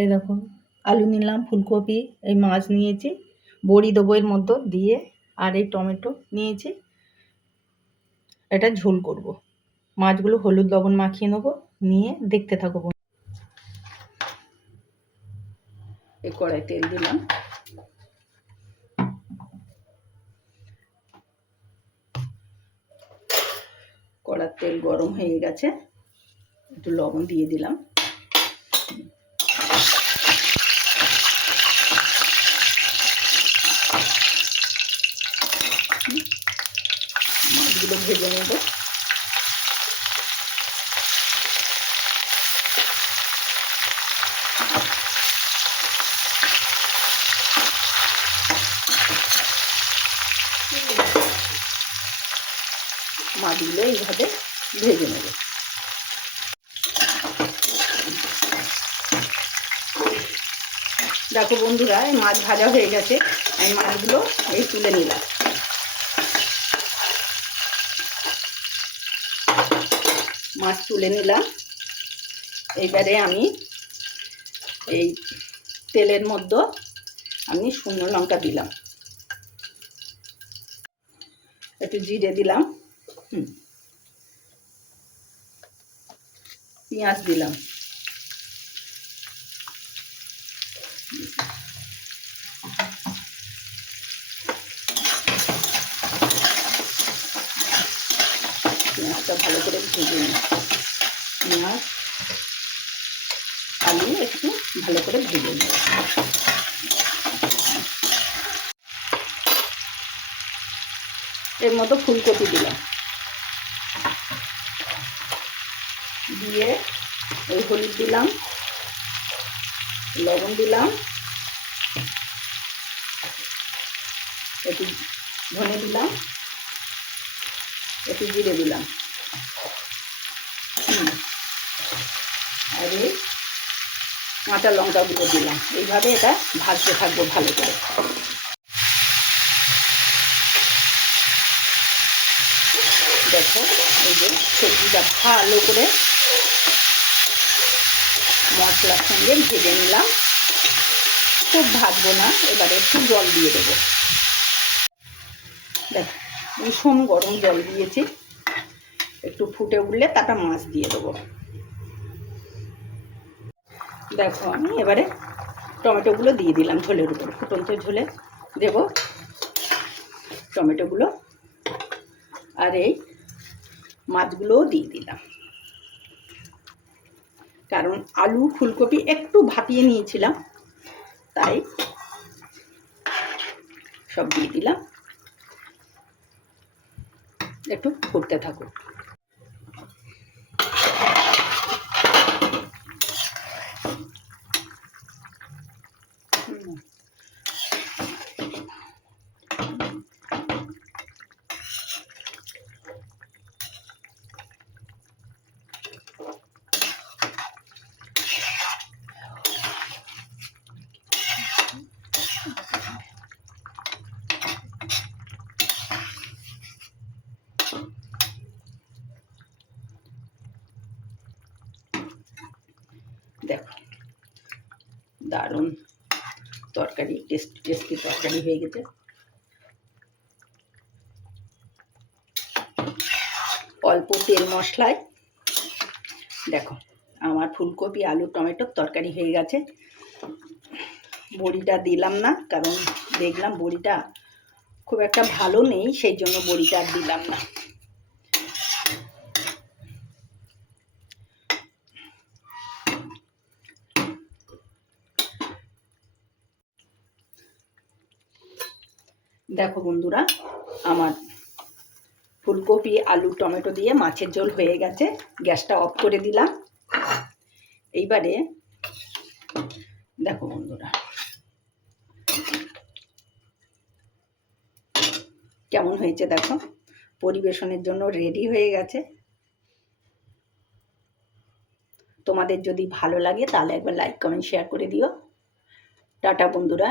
এই দেখো, আলু নিলাম, ফুলকপি, এই মাছ নিয়েছি, বড়ি দেবো এর মধ্যে দিয়ে, আর এই টমেটো নিয়েছি। এটা ঝোল করব। মাছগুলো হলুদ লবণ মাখিয়ে নেব, নিয়ে দেখতে থাকো এই কড়াই তেল দিলাম। কড়ার তেল গরম হয়ে গেছে, একটু লবণ দিয়ে দিলাম। মাছগুলো ভেজে নেব। মাছগুলো এইভাবে ভেজে নেব। দেখো বন্ধুরা মাছ ভাজা হয়ে গেছে। আমি মাছগুলো এই তুলে নিলাম। মাছ তুলে নিলাম। এবারে আমি এই তেলের মধ্যে আমি শুকনো লঙ্কা দিলাম। একটু জিরে দিলাম। পেঁয়াজ দিলাম। পেঁয়াজটা ভালো করে ভেজে নিই। পেঁয়াজ, আলু একটু ভালো করে ভেজে নিই। এর মতো ফুলকপি দিলাম। দিয়ে ওই হলুদ দিলাম, লবণ দিলাম, একটু ধনে দিলাম। একটু জিরে দিলাম। আর এই কাঁচা লঙ্কাগুলো দিলাম। এইভাবে এটা ভাজতে থাকব ভালো করে। দেখো, এই যে সবজিটা ভালো করে মশলার সঙ্গে ভেজে নিলাম। খুব ভাজবো না, এবারে একটু জল দিয়ে দেবো। দেখ ভীষণ গরম জল দিয়েছি। একটু ফুটে উঠলে তাটা মাছ দিয়ে দেবো। দেখো, আমি এবারে টমেটোগুলো দিয়ে দিলাম ঝোলের উপর। ফুটন্ত ঝোলে দেব টমেটোগুলো। আর এই মাছগুলোও দিয়ে দিলাম। কারণ আলু, ফুলকপি একটু ভাপিয়ে নিয়েছিলাম, তাই সব দিয়ে দিলাম। একটু ফুটতে থাকুক দেখো। দারুণ তরকারি টেস্ট টেস্টি তরকারি হয়ে গেছে। অল্প তেল মশলায়, দেখো, আমার ফুলকপি, আলু টমেটোর তরকারি হয়ে গেছে। বড়িটা দিলাম না, কারণ দেখলাম বড়িটা খুব একটা ভালো নেই, সেই জন্য বড়িটা দিলাম না। দেখো বন্ধুরা, আমার ফুলকপি, আলু, টমেটো দিয়ে মাছের ঝোল হয়ে গেছে। গ্যাসটা অফ করে দিলাম। এইবারে দেখো বন্ধুরা, কেমন হয়েছে দেখো? পরিবেশনের জন্য রেডি হয়ে গেছে। তোমাদের যদি ভালো লাগে তাহলে একবার লাইক কমেন্ট শেয়ার করে দিও। টাটা বন্ধুরা।